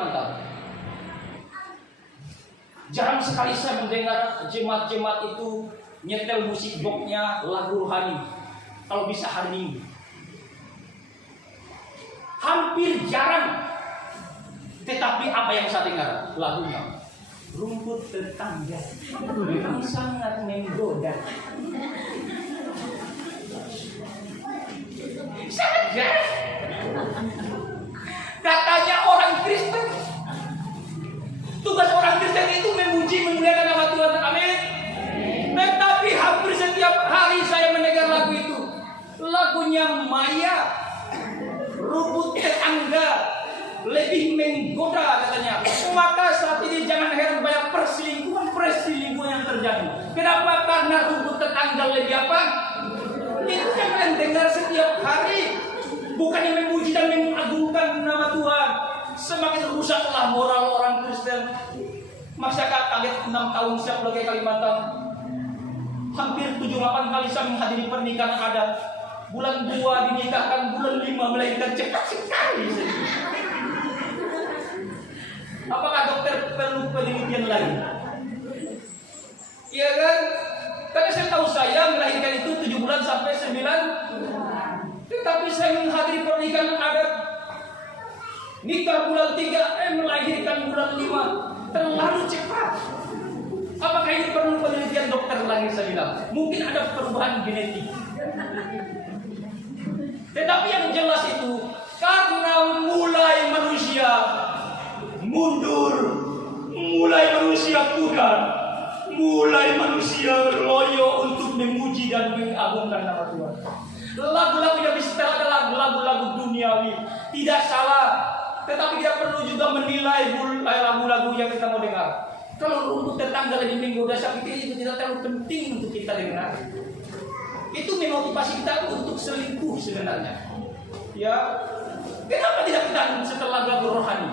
Mantap. Jarang sekali saya mendengar jemaat-jemaat itu nyetel musik boxnya lagu rohani. Kalau bisa hari Minggu, hampir jarang. Tetapi apa yang saya dengar lagunya rumput tetangga memang sangat menggoda. Sangat jarang. Katanya orang Kristen, tugas orang Kristen itu memuji memuliakan nama Tuhan. Amin. Tetapi hampir setiap hari saya mendengar lagu itu. Lagunya Maya, rumput tetangga lebih menggoda katanya. Maka saat ini jangan heran banyak perselingkuhan yang terjadi. Kenapa? Karena rumput tetangga lebih apa? Itu yang kalian dengar setiap hari. Bukan yang memuji dan mengagungkan nama Tuhan. Semakin rusaklah moral orang Kristen. Masyarakat kaget 6 tahun saya pulang ke Kalimantan. Hampir 7-8 kali saya menghadiri pernikahan adat. Bulan 2 dinikahkan, bulan 5 melahirkan, cepat sekali. Apakah dokter perlu penelitian lagi? Iya kan? Karena saya tahu saya melahirkan itu 7 bulan sampai 9. Tetapi saya menghadiri pernikahan adat, nikah bulan 3, melahirkan bulan 5. Terlalu cepat. Apakah ini perlu penelitian dokter lagi saya bilang? Mungkin ada perubahan genetik. Tetapi yang jelas itu karena mulai manusia mundur, mulai manusia pudar, mulai manusia loyo untuk memuji dan mengagungkan nama Tuhan. Lagu-lagu yang disetel adalah lagu-lagu duniawi, tidak salah. Tetapi dia perlu juga menilai lagu-lagu yang kita mau dengar. Kalau rumput tetangga lebih menggoda, saya pikir itu tidak terlalu penting untuk kita dengar. Itu memotivasi kita untuk selingkuh sebenarnya. Ya, kenapa tidak kita setel lagu-lagu rohani?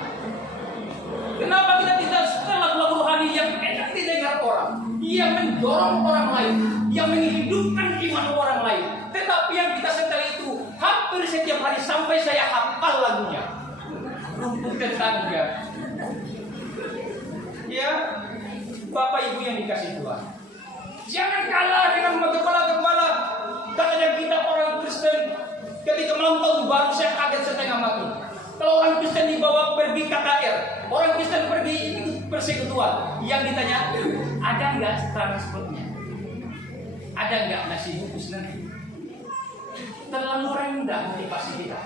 Kenapa kita tidak setel lagu-lagu rohani yang enak didengar orang, yang mendorong orang lain, yang menghidupkan iman orang lain? Tetapi yang kita setel itu hampir setiap hari sampai saya hafal lagunya. Rumput tetangga. Ya, Bapak Ibu yang dikasih Tuhan, jangan kalah dengan gembala-gembala. Katanya kita orang Kristen, ketika malam tahun baru saya kaget setengah mati. Kalau orang Kristen dibawa pergi KKR, orang Kristen pergi ikut persekutuan, yang ditanya, ada nggak transportnya? Ada nggak nasi bungkus nanti? Terlalu rendah motivasi kita.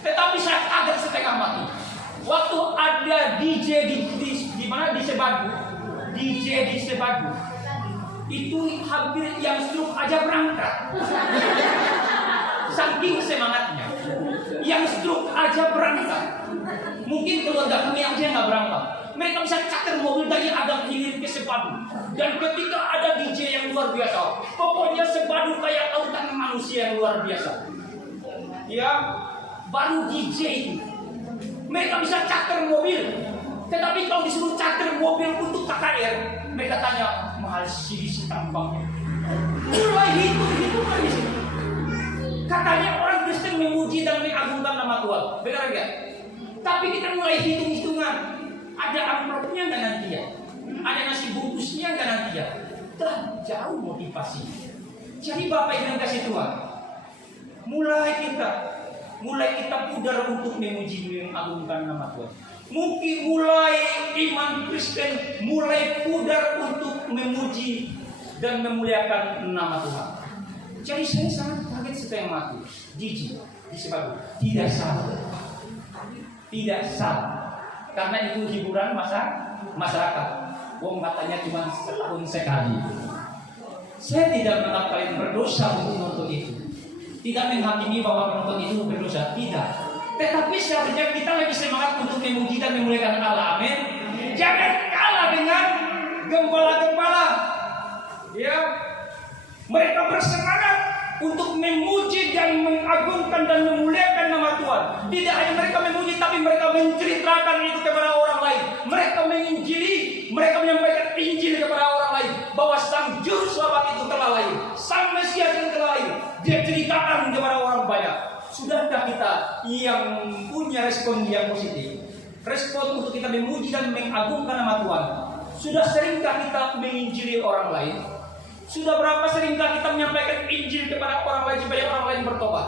Tetapi saya kaget setengah mati. Waktu ada DJ di mana di Sebagu, DJ di Sebagu, itu hampir yang stroke aja berangkat. Saking semangatnya, yang stroke aja berangkat. Mungkin keluarga kami aja nggak berangkat. Mereka bisa charter mobil dari Adam Hilir ke Sebadu. Dan ketika ada DJ yang luar biasa, pokoknya Sebadu kayak lautan manusia yang luar biasa. Ya, baru DJ itu. Mereka bisa charter mobil. Tetapi kalau disuruh charter mobil untuk KKR, mereka tanya, mahal sih tampangnya. Mulai hitung-hitungan di sini. Katanya orang Kristen memuji dan mengagungkan nama Tuhan. Benar enggak? Tapi kita mulai hitung-hitungan. Ada amplopnya nggak nanti ya? Ada nasi bungkusnya nggak nanti ya? Telah jauh motivasi. Jadi Bapak yang kasih Tuhan, mulai kita pudar untuk memuji dan mengagungkan nama Tuhan. Mungkin mulai iman Kristen mulai pudar untuk memuji dan memuliakan nama Tuhan. Jadi saya sangat kaget setengah mati. Jijik disebut tidak salah. Tidak salah. Karena itu hiburan masyarakat. Wong katanya cuma setahun sekali. Saya tidak menganggap kalian berdosa untuk nonton itu. Tidak menghakimi bahwa penonton itu berdosa. Tidak. Tetapi seharusnya kita lebih semangat untuk memuji dan memuliakan Allah. Amin. Jangan kalah dengan gembala-gembala. Ya. Mereka bersemangat untuk memuji dan mengagungkan dan memuliakan nama Tuhan. Tidak hanya mereka memuji, tapi mereka menceritakan itu kepada orang lain. Mereka menginjili, mereka menyampaikan Injil kepada orang lain bahwa Sang Juru Selamat itu telah lahir, Sang Mesias itu telah lahir. Dia ceritakan kepada orang banyak. Sudahkah kita yang punya respon yang positif? respon untuk kita memuji dan mengagungkan nama Tuhan. Sudah seringkah kita menginjili orang lain? Sudah berapa seringkah kita menyampaikan Injil kepada orang lain supaya orang lain bertobat?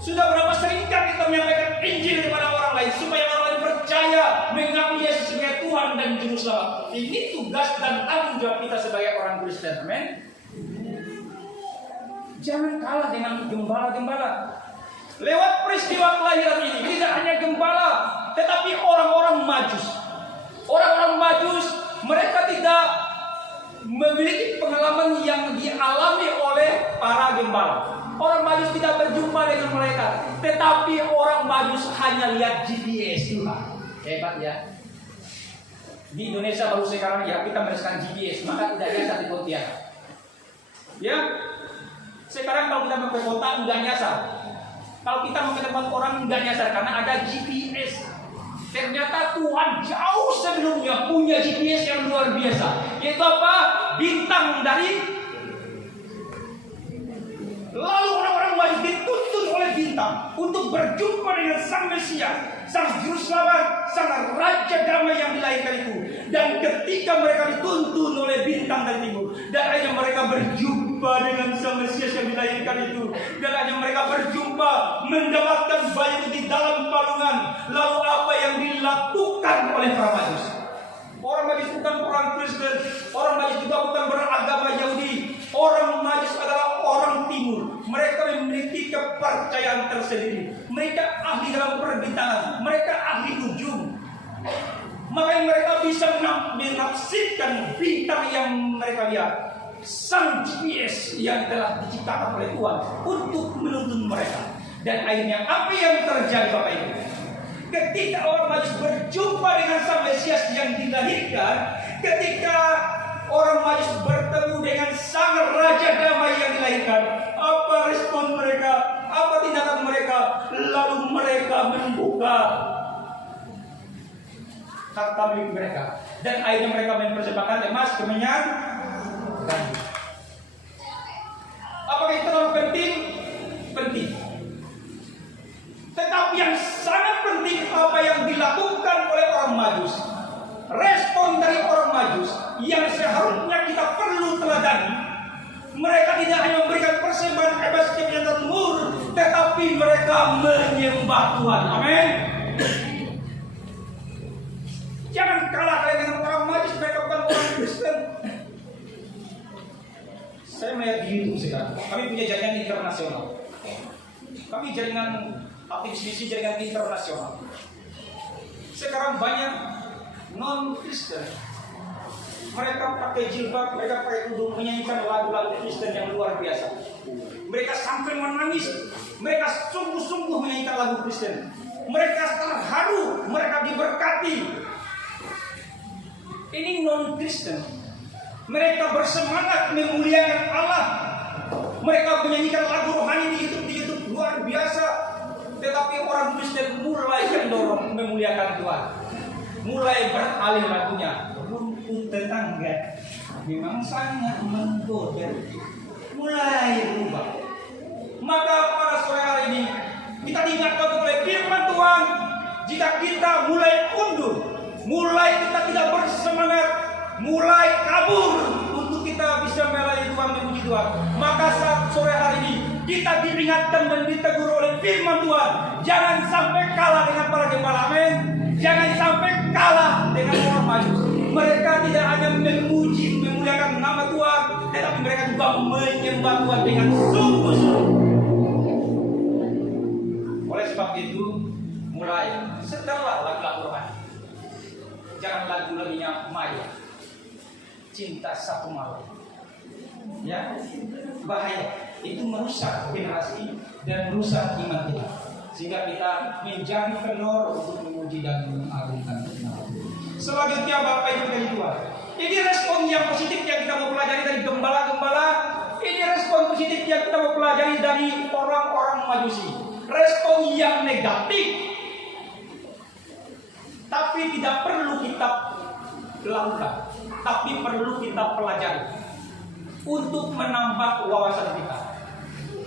Sudah berapa seringkah kita menyampaikan Injil kepada orang lain supaya orang lain percaya mengakui Yesus sebagai Tuhan dan Juru Selamat? Ini tugas dan tanggung jawab kita sebagai orang Kristen. Amin. Jangan kalah dengan gembala-gembala. Lewat peristiwa kelahiran ini tidak hanya gembala, tetapi orang-orang Majus. Orang-orang Majus, mereka tidak memiliki pengalaman yang dialami oleh para gembala. Orang Majus tidak berjumpa dengan mereka, tetapi orang Majus hanya lihat GPS. Hebat ya. Di Indonesia baru sekarang ya kita merasakan GPS, maka tidak biasa di Pontianak. Ya, sekarang kalau kita mau ke kota nggak nyasar. Kalau kita mau ke tempat orang nggak nyasar karena ada GPS. Ternyata Tuhan jauh sebelumnya punya GPS yang luar biasa. Yaitu apa? Bintang dari. Lalu orang-orang wajib dituntun oleh bintang untuk berjumpa dengan Sang Mesias, Sang Juru Selamat, Sang Raja Damai yang dilahirkan itu. Dan ketika mereka dituntun oleh bintang dari timur, dan akhirnya mereka berjumpa dengan Sang Mesias yang dilahirkan itu, dan akhirnya mereka berjumpa mendapatkan bayi itu di dalam palungan. Lalu apa yang dilakukan oleh para Majus? Orang Majus bukan orang Kristen, orang Majus juga bukan beragama Yahudi. Orang Majus adalah orang Timur. Mereka memiliki kepercayaan tersendiri. Mereka ahli dalam perbintangan. Mereka ahli nujum. Makanya mereka bisa menafsirkan bintang yang mereka lihat. Sang GPS yang telah diciptakan oleh Tuhan untuk menuntun mereka. Dan akhirnya apa yang terjadi Bapak Ibu? Ketika orang Majus berjumpa dengan Sang Mesias yang dilahirkan, ketika orang Majus bertemu dengan Sang Raja Damai yang dilahirkan, apa respon mereka? Apa tindakan mereka? Lalu mereka membuka harta milik mereka, dan akhirnya mereka mempersembahkan emas, kemenyan, dan apakah itu terlalu penting? Penting. Tetapi yang sangat penting apa yang dilakukan oleh orang Majus. Respon dari orang Majus yang seharusnya kita perlu teladani. Mereka tidak hanya memberikan persembahan emas kemenyan murni, tetapi mereka menyembah Tuhan. Amin. Jangan kalah dengan orang Majus, mereka bukan orang Kristen. Saya melihat di YouTube sekarang, kami punya jaringan internasional. Kami jaringan aktivis misi, jaringan internasional. Sekarang banyak non-Kristen. Mereka pakai jilbab, mereka pakai tudung, menyanyikan lagu-lagu Kristen yang luar biasa. Mereka sampai menangis. Mereka sungguh-sungguh menyanyikan lagu Kristen. Mereka terharu, mereka diberkati. Ini non-Kristen. Mereka bersemangat memuliakan Allah. Mereka menyanyikan lagu rohani di YouTube luar biasa. Tetapi orang Kristen mulai mendorong memuliakan Tuhan. Mulai beralih lagunya. Rumput tetangga memang sangat menggoda. Mulai berubah. Maka pada sore hari ini kita diingatkan oleh firman Tuhan, jika kita mulai undur, mulai kita tidak bersemangat, mulai kabur untuk kita bisa melayani Tuhan, memuji Tuhan, maka saat sore hari ini kita diingatkan dan ditegur oleh firman Tuhan, jangan sampai kalah dengan para gembala. Amin. Jangan sampai kalah dengan orang Majus. Mereka tidak hanya memuji, memuliakan nama Tuhan, tetapi mereka juga menyembah Tuhan dengan sungguh-sungguh. Oleh sebab itu, mulai setelah lagu-lagu rohani, jangan lagu laginya maya, cinta satu malam. Ya, bahaya. Itu merusak generasi dan merusak iman kita. Sehingga kita menjadi kendor untuk memuji dan mengagungkan nama Tuhan. Selanjutnya Bapak Ibu dan Tuhan, ini respon yang positif yang kita mau pelajari dari gembala-gembala. Ini respon positif yang kita mau pelajari dari orang-orang Majusi. Respon yang negatif, tapi tidak perlu kita lakukan, tapi perlu kita pelajari untuk menambah wawasan kita.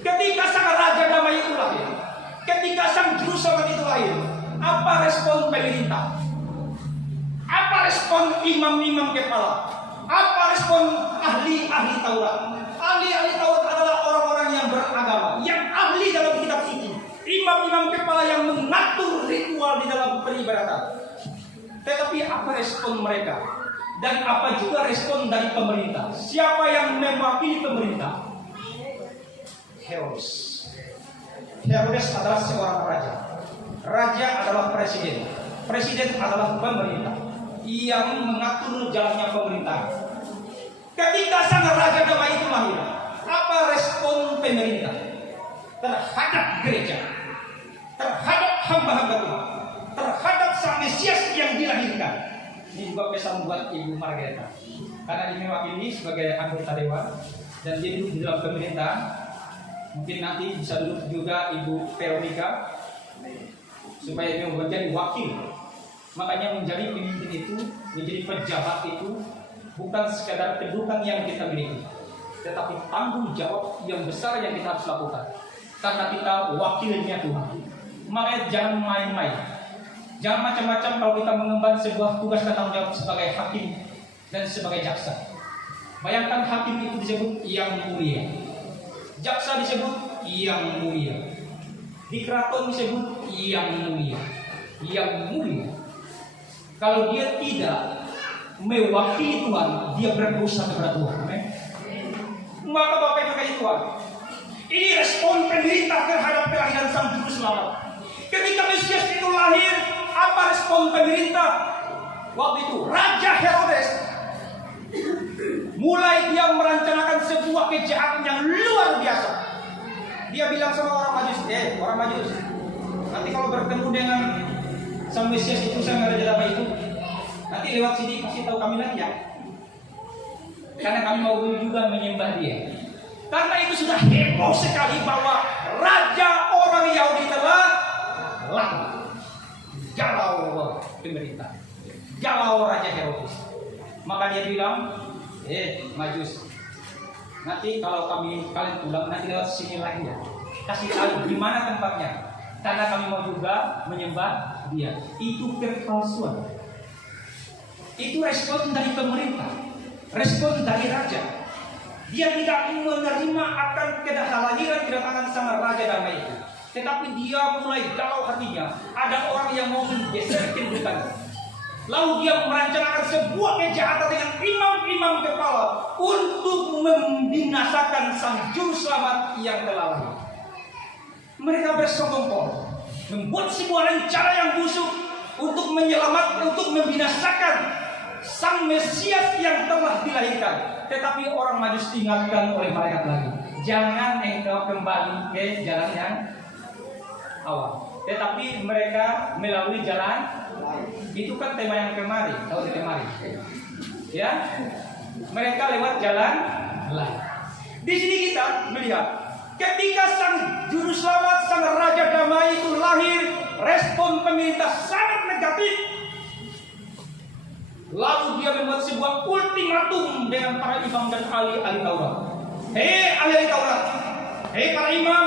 Ketika Sang Raja Damai itu lahir, ketika Sang Juru Selamat itu lahir, Apa respon pemerintah? Apa respon imam-imam kepala? Apa respon ahli-ahli Taurat? Ahli-ahli Taurat adalah orang-orang yang beragama, yang ahli dalam kitab suci. Imam-imam kepala yang mengatur ritual di dalam peribadatan. Tetapi apa respon mereka? Dan apa juga respon dari pemerintah? Siapa yang mewakili pemerintah? Herodes. Herodes adalah seorang raja. Raja adalah presiden. Presiden adalah pemerintah yang mengatur jalannya pemerintah. Ketika sang raja damai itu lahir, apa respon pemerintah terhadap gereja, terhadap hamba-hamba Tuhan, terhadap sang Mesias yang dilahirkan? Ini juga pesan buat Ibu Margareta, karena dia mewakili sebagai anggota dewan dan dia duduk di dalam pemerintah. Mungkin nanti bisa duduk juga Ibu Veronica supaya dia menjadi wakil. Makanya menjadi pemimpin itu, menjadi pejabat itu bukan sekadar kedudukan yang kita miliki, tetapi tanggung jawab yang besar yang kita harus lakukan. Karena kita wakilnya Tuhan. Makanya jangan main-main. Jangan macam-macam kalau kita mengemban sebuah tugas dan tanggung jawab sebagai hakim dan sebagai jaksa. Bayangkan hakim itu disebut yang mulia, jaksa disebut yang mulia, di keraton disebut yang mulia, yang mulia. Kalau dia tidak mewakili Tuhan, dia berdosa kepada Tuhan. Maka Bapak Ibu sekalian Tuhan, ini respon pemerintah terhadap kelahiran Sang Juru Selamat. Ketika Mesias itu lahir, apa respon pemerintah? Waktu itu Raja Herodes mulai dia merencanakan sebuah kejahatan yang luar biasa. Dia bilang sama orang Majus, orang Majus, nanti kalau bertemu dengan Sang Mesias itu, sang Raja Damai itu, nanti lewat sini kasih tahu kami lagi ya, karena kami mau juga menyembah dia. Karena itu sudah heboh sekali bahwa Raja orang Yahudi telah lahir. Galau pemerintah, galau Raja Herodes. Maka dia bilang, Majus, nanti kalau kalian pulang nanti lewat sini lagi ya, kasih tahu di mana tempatnya, karena kami mau juga menyembah dia. Itu kepalsuan. Itu respon dari pemerintah, respon dari raja. Dia tidak menerima akan kehadiran kedatangan sang Raja Damai itu, tetapi dia mulai galau hatinya. Ada orang yang mau menggeser kedudukan. Lalu dia merencanakan sebuah kejahatan dengan imam-imam kepala untuk membinasakan Sang Juru Selamat yang telah lahir. Mereka bersekongkol membuat sebuah rencana yang busuk untuk menyelamatkan, untuk membinasakan Sang Mesias yang telah dilahirkan. Tetapi orang Majus diingatkan oleh malaikat lagi, jangan engkau kembali ke jalan yang awal, tetapi mereka melalui jalan. Itu kan tema yang kemarin, tahun kemarin, ya. Mereka lewat jalan lain. Di sini kita melihat ketika Sang Juru Selamat, Sang Raja Damai itu lahir, respon pemerintah sangat negatif. Lalu dia membuat sebuah ultimatum dengan para imam dan ahli-ahli Taurat. Hei ahli-ahli Taurat, hei para imam,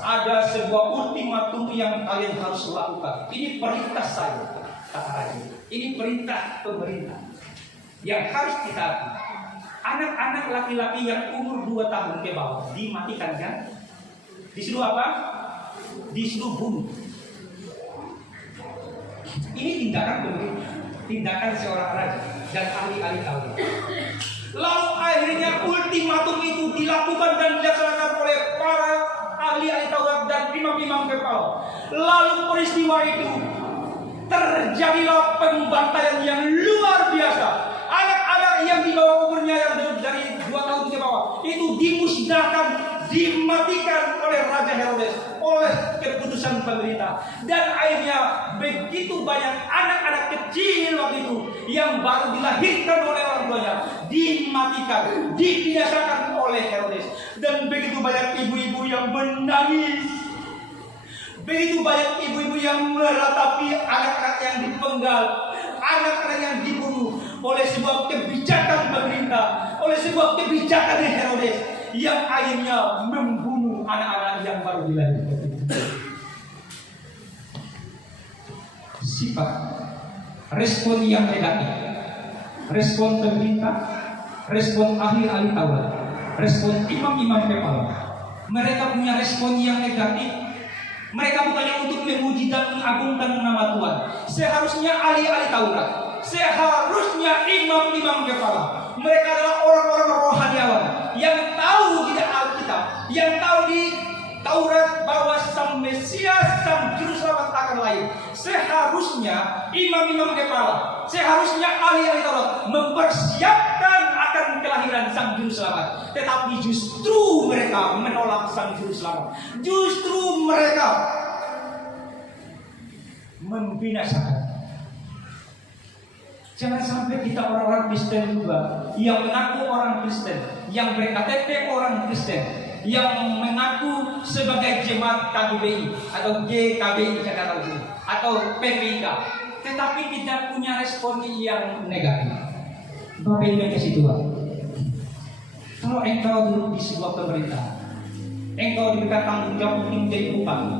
ada sebuah ultimatum yang kalian harus lakukan. Ini perintah saya, kata raja. Ini perintah pemerintah yang harus kita lakukan. Anak-anak laki-laki yang umur 2 tahun ke bawah dimatikan kan? Disuruh apa? Disuruh bunuh. Ini tindakan pemerintah, tindakan seorang raja dan ahli-ahli Taurat. Lalu akhirnya ultimatum itu dilakukan dan dilaksanakan oleh para ahli-ahli Taurat dan imam-imam kepala. Lalu peristiwa itu terjadilah pembantaian yang luar biasa. Anak-anak yang di bawah umurnya yang dari 2 tahun ke bawah itu dimusnahkan, dimatikan oleh Raja Herodes oleh keputusan pemerintah. Dan akhirnya begitu banyak anak-anak kecil waktu itu yang baru dilahirkan oleh orang tuanya dimatikan, dibinasakan oleh Herodes. Dan begitu banyak ibu-ibu yang menangis, begitu banyak ibu-ibu yang meratapi anak-anak yang dipenggal, anak-anak yang dibunuh oleh sebuah kebijakan pemerintah, oleh sebuah kebijakan Herodes yang akhirnya membunuh anak-anak yang baru dilahirkan. sifat respon yang negatif, respon pemerintah, respon ahli-ahli Taurat, respon imam-imam kepala. Mereka punya respon yang negatif. Mereka bukannya untuk memuji dan mengagungkan nama Tuhan. Seharusnya ahli-ahli Taurat, seharusnya imam-imam kepala, mereka adalah orang-orang rohaniawan yang tahu di Alkitab, yang tahu di Taurat bahwa Sang Mesias, Sang Juru Selamat akan lahir. Seharusnya imam-imam kepala, seharusnya ahli-ahli Taurat mempersiapkan akan kelahiran Sang Juru Selamat. Tetapi justru mereka menolak Sang Juru Selamat. Justru mereka membinasakan. Jangan sampai kita orang-orang Kristen juga yang mengaku orang Kristen, yang berKTP orang Kristen, yang mengaku sebagai jemaat KBBI atau GKBI atau PPK, tetapi tidak punya respon yang negatif. Bapak Ibu yang kasih Tuhan, kalau engkau duduk di sebuah pemerintah, engkau diberikan tanggung jawab menjadi bupati,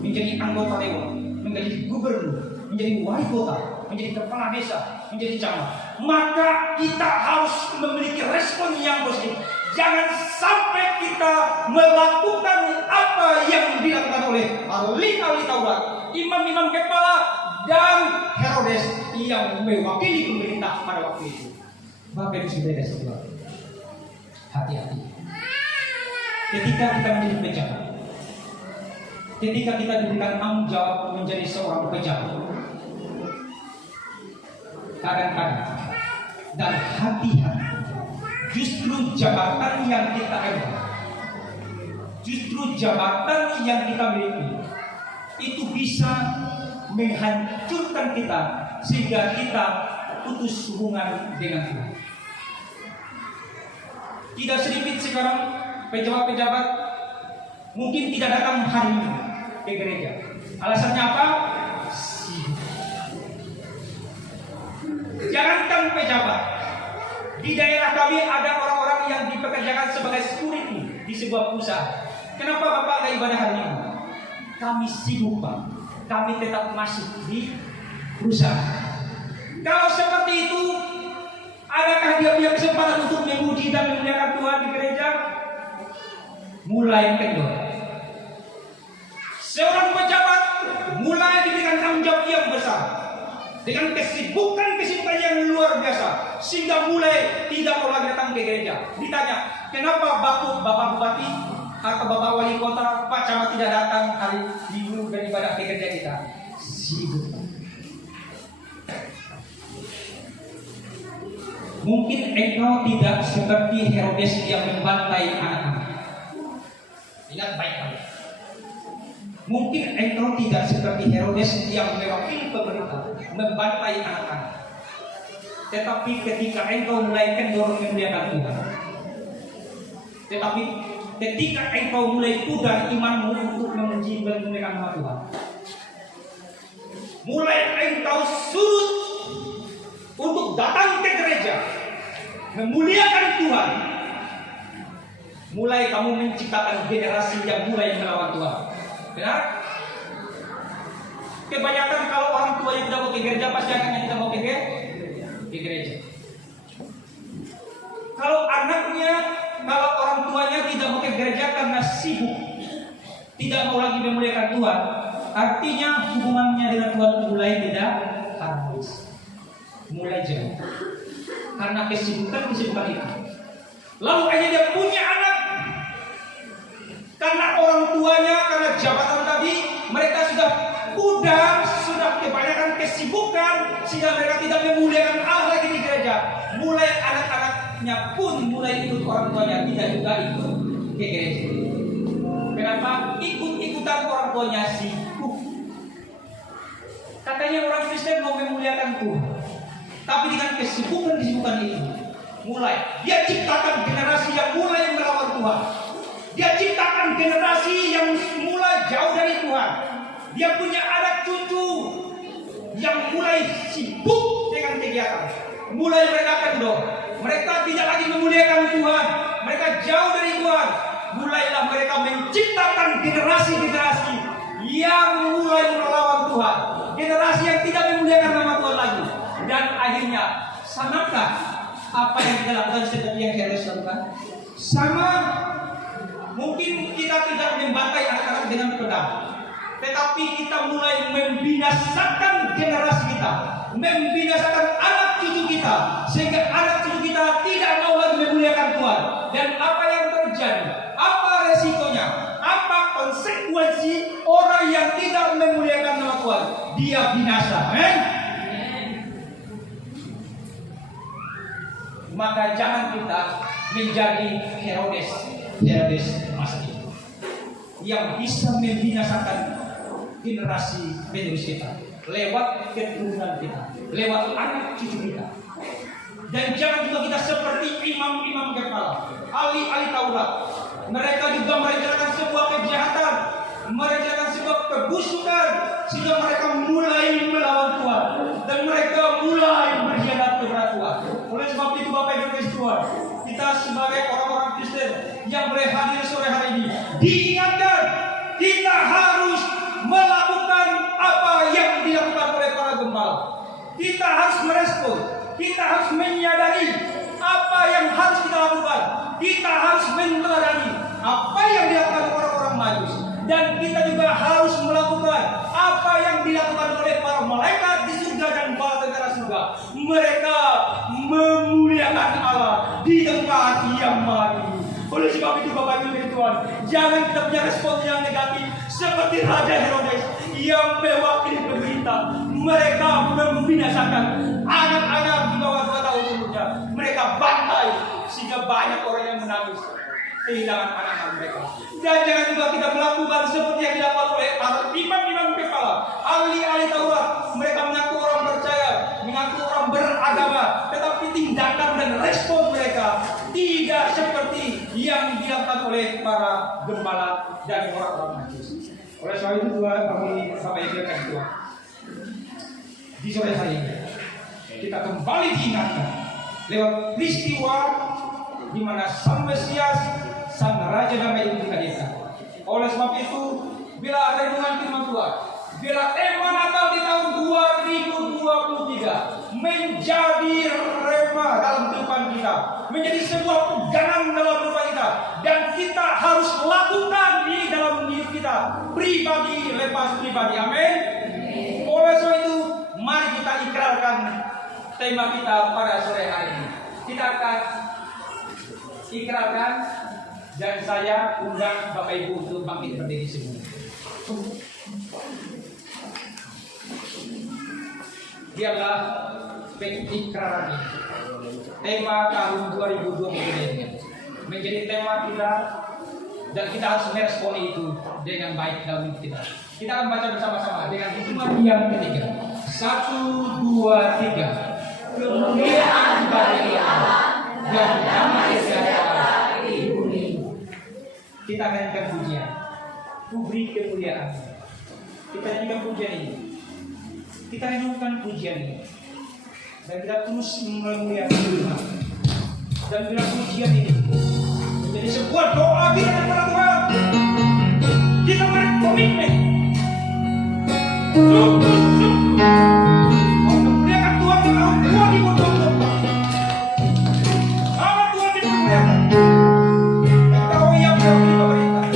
menjadi anggota dewan, menjadi gubernur, menjadi wali kota, menjadi kepala desa, menjadi camat, maka kita harus memiliki respon yang positif. Jangan sampai kita melakukan apa yang dilakukan oleh ahli-ahli Taurat, imam-imam kepala, dan Herodes yang mewakili pemerintah pada waktu itu. Bapak Ibu Saudara sekalian, hati-hati. Ketika kita menjadi pejabat, ketika kita diberikan tanggung jawab menjadi seorang pejabat, kadang-kadang dan hati-hati, justru jabatan yang kita emban, justru jabatan yang kita miliki itu bisa menghancurkan kita sehingga kita putus hubungan dengan Tuhan. Tidak sedikit sekarang pejabat-pejabat mungkin tidak datang hari ini ke gereja. Alasannya apa? Jangankan pejabat, di daerah kami ada orang-orang yang dipekerjakan sebagai security di sebuah perusahaan. Kenapa Bapak nggak ibadah hari ini? Kami sibuk Pak, kami tetap masuk di perusahaan. Kalau seperti itu, adakah dia punya kesempatan untuk memuji dan memuliakan Tuhan di gereja? Mulai kendor. Seorang pejabat mulai diberikan tanggung jawab yang besar, dengan kesibukan yang luar biasa, sehingga mulai tidak mau lagi datang ke gereja. Ditanya, kenapa Bapak Bupati atau Bapak Wali Kota, Pak Camat tidak datang hari minggu beribadah ke gereja kita? Sibuk. Mungkin engkau tidak seperti Herodes yang membantai anak-anak. Ingat baik-baik. Mungkin engkau tidak seperti Herodes yang mewakili pemerintah membantai anak-anak. Tetapi ketika engkau mulai kendor memuliakan Tuhan, tetapi ketika engkau mulai pudar imanmu untuk memuji dan memuliakan nama Tuhan, mulai engkau surut untuk datang ke gereja memuliakan Tuhan, mulai kamu menciptakan generasi yang mulai melawan Tuhan. Benar? Kebanyakan kalau orang tua yang tidak mau ke gereja, pasti anaknya tidak mau ke gereja. Kalau orang tuanya tidak mau ke gereja karena sibuk, tidak mau lagi memuliakan Tuhan, artinya hubungannya dengan Tuhan mulai tidak harmonis, mulai jauh, karena kesibukan itu. Lalu hanya dia punya anak, karena orang tuanya, karena jabatan tadi, mereka sudah pudar, sudah kebanyakan kesibukan, sehingga mereka tidak memuliakan Allah lagi di gereja. Mulai anak-anaknya pun mulai ikut orang tuanya, tidak juga ikut ke gereja. Kenapa? Ikut-ikutan orang tuanya sibuk. Katanya orang Kristen mau memuliakan Tuhan, tapi dengan kesibukan itu, mulai dia ciptakan generasi yang mulai melawan Tuhan. Dia ciptakan generasi yang mulai jauh dari Tuhan. Dia punya anak cucu yang mulai sibuk dengan kegiatan. Mulai mereka kendor. Mereka tidak lagi memuliakan Tuhan. Mereka jauh dari Tuhan. Mulailah mereka menciptakan generasi-generasi yang mulai melawan Tuhan. Generasi yang tidak Dan akhirnya, samakah apa yang kita lakukan seperti yang Herodes lakukan? Sama. Mungkin kita tidak membantai anak-anak dengan pedang, tetapi kita mulai membinasakan generasi kita, membinasakan anak cucu kita, sehingga anak cucu kita tidak mau lagi memuliakan Tuhan. Dan apa yang terjadi? Apa resikonya? Apa konsekuensi orang yang tidak memuliakan nama Tuhan? Dia binasa. Maka jangan kita menjadi Herodes masa itu yang bisa membinasakan generasi penerus kita lewat keturunan kita, lewat anak cucu kita. Dan jangan juga kita seperti imam-imam kepala, ahli-ahli Taurat. Mereka juga merencanakan sebuah kejahatan, merencanakan sebuah kebusukan, sehingga mereka mulai melawan Tuhan dan mereka mulai berkhianat kepada Tuhan. Oleh sebab itu Bapak Ibu Tuhan, kita sebagai orang-orang Kristen yang boleh hadir sore hari ini, diingatkan kita harus melakukan apa yang dilakukan oleh para gembala. Kita harus merespon, kita harus menyadari apa yang harus kita lakukan. Kita harus meneladani apa yang dilakukan orang-orang Majus, dan kita juga harus melakukan apa yang dilakukan oleh para malaikat di surga dan bala tentara surga. Mereka memuliakan Allah di tempat yang maha tinggi. Oleh sebab itu Bapak Ibu Tuhan, jangan kita punya respon yang negatif seperti Raja Herodes yang mewakili pemerintah. Mereka membinasakan anak-anak di bawah 2 tahun umurnya. Mereka bantai sehingga banyak orang yang menangis kehilangan anak-anak mereka. Dan jangan juga kita melakukan seperti yang dilakukan oleh para imam-imam kepala, ahli-ahli Taurat. Mereka mengaku orang percaya, mengaku orang beragama, tetapi tindakan dan respon mereka tidak seperti yang dilakukan oleh para gembala dan orang-orang Majus. Oleh sebab itu Tuhan, kami Bapak Ibu kasih Tuhan, di sore hari ini kita kembali diingatkan lewat peristiwa di mana Sang Mesias, Sang Raja Damai itu dihadirkan. Oleh sebab itu, bila renungan firman Tuhan, bila tema Natal di tahun 2023 menjadi rema dalam kehidupan kita, menjadi sebuah pegangan dalam kehidupan kita, dan kita harus lakukan ini dalam hidup kita pribadi lepas pribadi. Amin. Oleh sebab itu, mari kita ikrarkan tema kita pada sore hari ini. Kita akan ikrarkan, dan saya undang Bapak Ibu untuk bangkit berdiri semua. Biarlah pengikraran ini, tema tahun 2020 ini menjadi tema kita, dan kita harus merespon itu dengan baik dalam hidup kita. Kita akan baca bersama-sama dengan hitungan yang ketiga. 1, 2, 3. Kemuliaan bagi Allah dan damai sejahtera di bumi. Kita akan nyanyikan pujian. Ku beri kemuliaan. Kita nyanyikan pujian ini. Kita renungkan pujian ini, dan kita terus memuliakan Tuhan. Dan bila pujian ini menjadi sebuah doa kita kepada Tuhan, kita berkomitmen sungguh-sungguh memuliakan Tuhan di tahun 2024. Kalau Tuhan dimuliakan, Engkau yang mewakili pemerintah,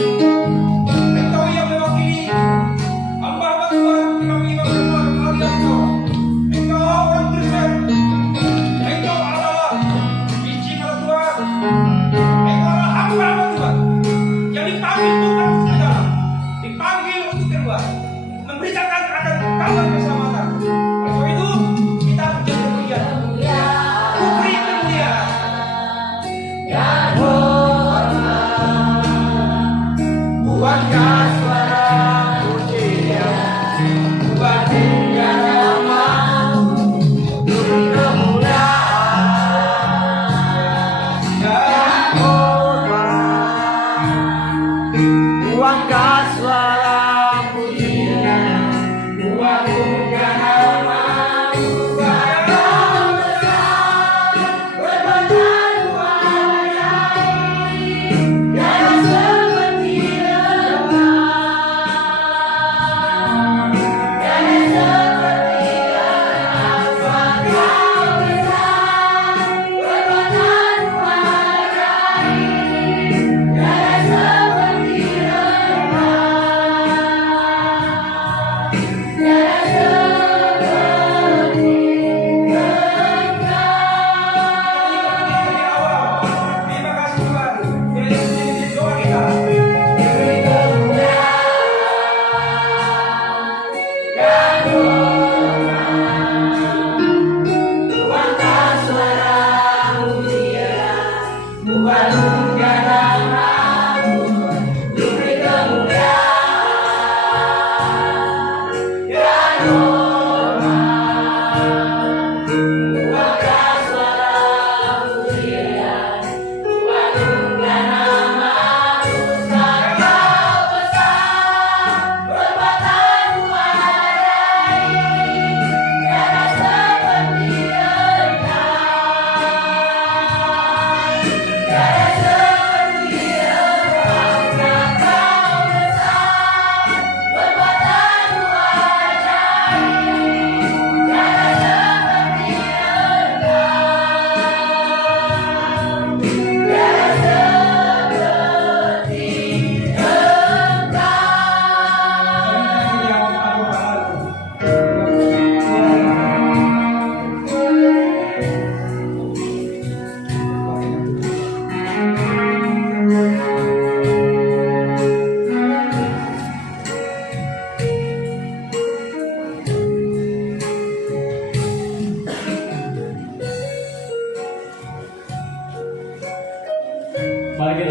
Engkau yang mewakili hamba-hamba Tuhan, imam-imam Tuhan, hadirat Tuhan. Engkau orang Kristen, Engkau adalah biji pada Tuhan, Engkau adalah hamba-hamba Tuhan yang dipanggil bukan segala, dipanggil untuk keluar, memberitakan akan kabar keselamatan. Oleh sebab itu, kita menjadi kemuliaan. Ku beri kemuliaan dan hormat, buatkan suara pujian, buat Dia nama-Mu, beri kemuliaan dan hormat, buatkan suara pujian, buat Dia nama-Mu, Bapa besar, berbadan wajah, yang seperti remah, yang seperti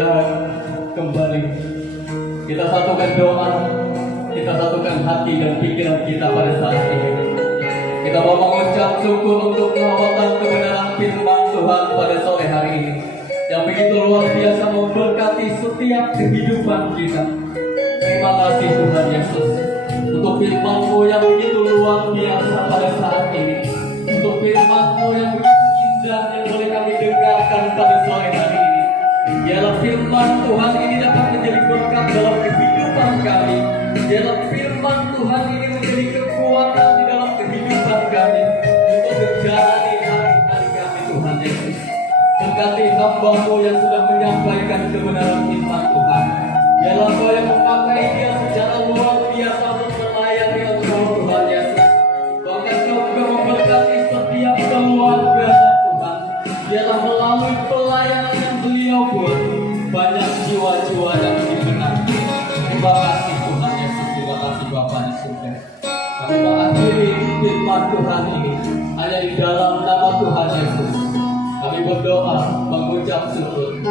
kita kembali. Kita satukan doa, kita satukan hati dan pikiran kita pada saat ini. Kita mau mengucap syukur untuk kehormatan kebenaran firman Tuhan pada sore hari ini, yang begitu luar biasa memberkati setiap kehidupan kita. Terima kasih Tuhan Yesus untuk firman-Mu yang begitu luar biasa pada saat ini, untuk firman-Mu yang begitu indah yang boleh kami dengarkan pada sore hari ini. Biarlah firman Tuhan ini dapat menjadi berkat dalam kehidupan kami. Biarlah firman Tuhan ini menjadi kekuatan di dalam kehidupan kami untuk menjalani hari-hari kami, Tuhan Yesus. Berkati hamba-Mu yang sudah menyampaikan kebenaran firman Tuhan. Biarlah Kau yang memakai dia secara luar biasa untuk melayani Engkau, Tuhan Yesus. Bahkan Kau juga memberkati setiap keluarga, Tuhan. Biarlah melalui pelayanan yang beliau buat, banyak jiwa-jiwa yang dibenarkan. Terima kasih Tuhan Yesus, terima kasih Bapa di surga. Kami mengakhiri firman Tuhan ini hanya di dalam nama Tuhan Yesus. Kami berdoa, mengucap syukur.